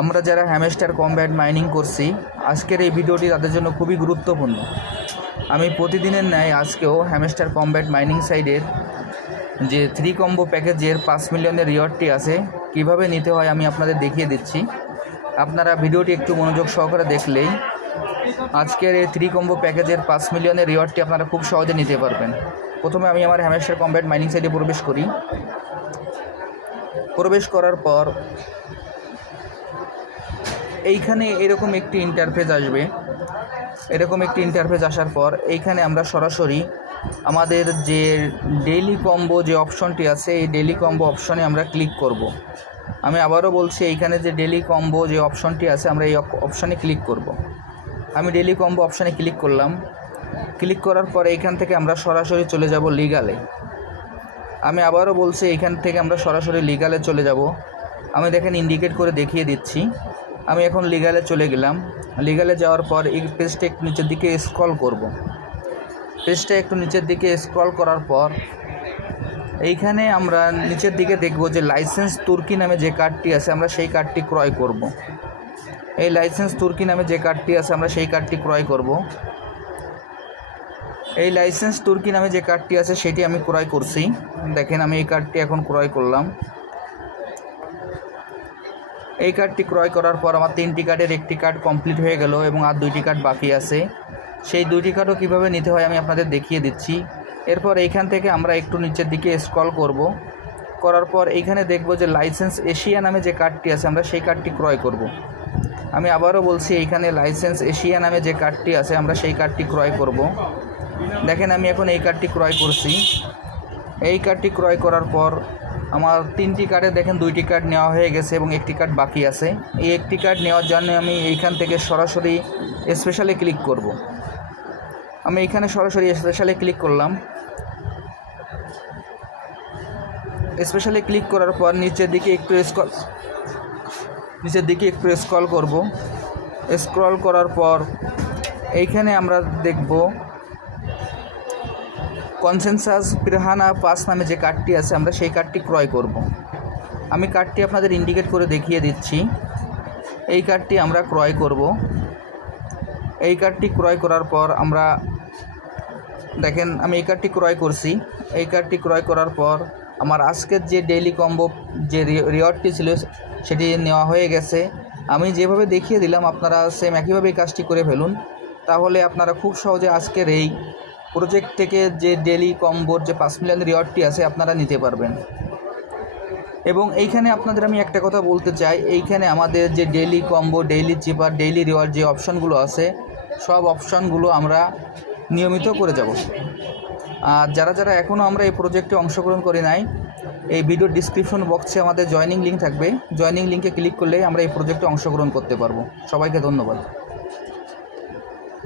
আমরা যারা hamster combat mining করছি, আজকের এই ভিডিওটি তাদের জন্য খুবই গুরুত্বপূর্ণ। আমি প্রতিদিনের ন্যায় আজকেও হ্যামেস্টার কমব্যাট মাইনিং সাইডের যে থ্রি কম্বো প্যাকেজের পাঁচ মিলিয়নের রিওয়ার্ডটি আছে, কীভাবে নিতে হয় আমি আপনাদের দেখিয়ে দিচ্ছি। আপনারা ভিডিওটি একটু মনোযোগ সহকারে দেখলেই আজকের এই থ্রি কম্বো প্যাকেজের পাঁচ মিলিয়নের রিওয়ার্ডটি আপনারা খুব সহজে নিতে পারবেন। প্রথমে আমি আমার হ্যামেস্টার কমব্যাট মাইনিং সাইডে প্রবেশ করি। প্রবেশ করার পর এইখানে এরকম একটি ইন্টারফেস আসবে। এরকম একটি ইন্টারফেস আসার পর এইখানে আমরা সরাসরি আমাদের যে ডেইলি কম্বো যে অপশনটি আছে, এই ডেইলি কম্বো অপশনে আমরা ক্লিক করব। আমি আবারও বলছি, এইখানে যে ডেইলি কম্বো যে অপশনটি আছে, আমরা এই অপশনে ক্লিক করব। আমি ডেইলি কম্বো অপশনে ক্লিক করলাম। ক্লিক করার পর এইখান থেকে আমরা সরাসরি চলে যাব লিগালে আমি আবারও বলছি, এইখান থেকে আমরা সরাসরি লিগালে চলে যাব। আমি দেখেন ইন্ডিকেট করে দেখিয়ে দিচ্ছি। আমি এখন লিগালে চলে গেলাম লিগালে যাওয়ার পর এই পেজটা একটু নিচের দিকে স্ক্রল করব। পেজটা একটু নিচের দিকে স্ক্রল করার পর এইখানে আমরা নিচের দিকে দেখব যে লাইসেন্স তুর্কি নামে যে কার্ডটি আছে, আমরা সেই কার্ডটি ক্রয় করব। এই লাইসেন্স তুর্কি নামে যে কার্ডটি আছে, আমরা সেই কার্ডটি ক্রয় করব। এই লাইসেন্স তুর্কি নামে যে কার্ডটি আছে, সেটি আমি ক্রয় করছি দেখেন আমি এই কার্ডটি এখন ক্রয় করলাম এই কার্ডটি ক্রয় করার পর আমার তিনটি কার্ডের একটি কার্ড কমপ্লিট হয়ে গেল এবং আর দুইটি কার্ড বাকি আছে। সেই দুইটি কার্ডও কীভাবে নিতে হয় আমি আপনাদের দেখিয়ে দিচ্ছি। এরপর এইখান থেকে আমরা একটু নিচের দিকে স্ক্রল করব। করার পর এইখানে দেখব যে লাইসেন্স এশিয়া নামে যে কার্ডটি আছে, আমরা সেই কার্ডটি ক্রয় করব। আমি আবারও বলছি, এইখানে লাইসেন্স এশিয়া নামে যে কার্ডটি আছে, আমরা সেই কার্ডটি ক্রয় করব। দেখেন আমি এখন এই কার্ডটি ক্রয় করছি। এই কার্ডটি ক্রয় করার পর আমার তিনটি কার্ডে দেখেন দুইটি কার্ড নেওয়া হয়ে গেছে এবং একটি কার্ড বাকি আছে। এই একটি কার্ড নেওয়ার জন্য আমি এইখান থেকে সরাসরি স্পেশালে ক্লিক করব। আমি এইখানে সরাসরি স্পেশালে ক্লিক করলাম। স্পেশালি ক্লিক করার পর নিচের দিকে একটু স্কল নিচের দিকে একটু স্ক্রল করব। স্ক্রল করার পর এইখানে আমরা দেখব কনসেনসাস, পিরহানা, পাস নামে যে কার্ডটি আছে, আমরা সেই কার্ডটি ক্রয় করব। আমি কার্ডটি আপনাদের ইন্ডিকেট করে দেখিয়ে দিচ্ছি। এই কার্ডটি আমরা ক্রয় করব। এই কার্ডটি ক্রয় করার পর আমরা দেখেন, আমি এই কার্ডটি ক্রয় করছি। এই কার্ডটি ক্রয় করার পর আমার আজকের যে ডেইলি কম্বো যে রিওয়ার্ডটি ছিল, সেটি নেওয়া হয়ে গেছে। আমি যেভাবে দেখিয়ে দিলাম, আপনারা সেম একইভাবে এই কাজটি করে ফেলুন। তাহলে আপনারা খুব সহজে আজকের এই প্রজেক্ট থেকে যে ডেলি কম্বোর যে পাঁচ মিলিয়ন রিওয়ার্ডটি আছে, আপনারা নিতে পারবেন। এবং এইখানে আপনাদের আমি একটা কথা বলতে চাই। এইখানে আমাদের যে daily combo daily cipher daily reward যে অপশানগুলো আছে, সব অপশানগুলো আমরা নিয়মিত করে যাব। আর যারা যারা এখনও আমরা এই প্রজেক্টে অংশগ্রহণ করি নাই, এই ভিডিও ডিসক্রিপশন বক্সে আমাদের জয়নিং লিঙ্ক থাকবে। জয়নিং লিঙ্কে ক্লিক করলে আমরা এই প্রজেক্টে অংশগ্রহণ করতে পারব। সবাইকে ধন্যবাদ।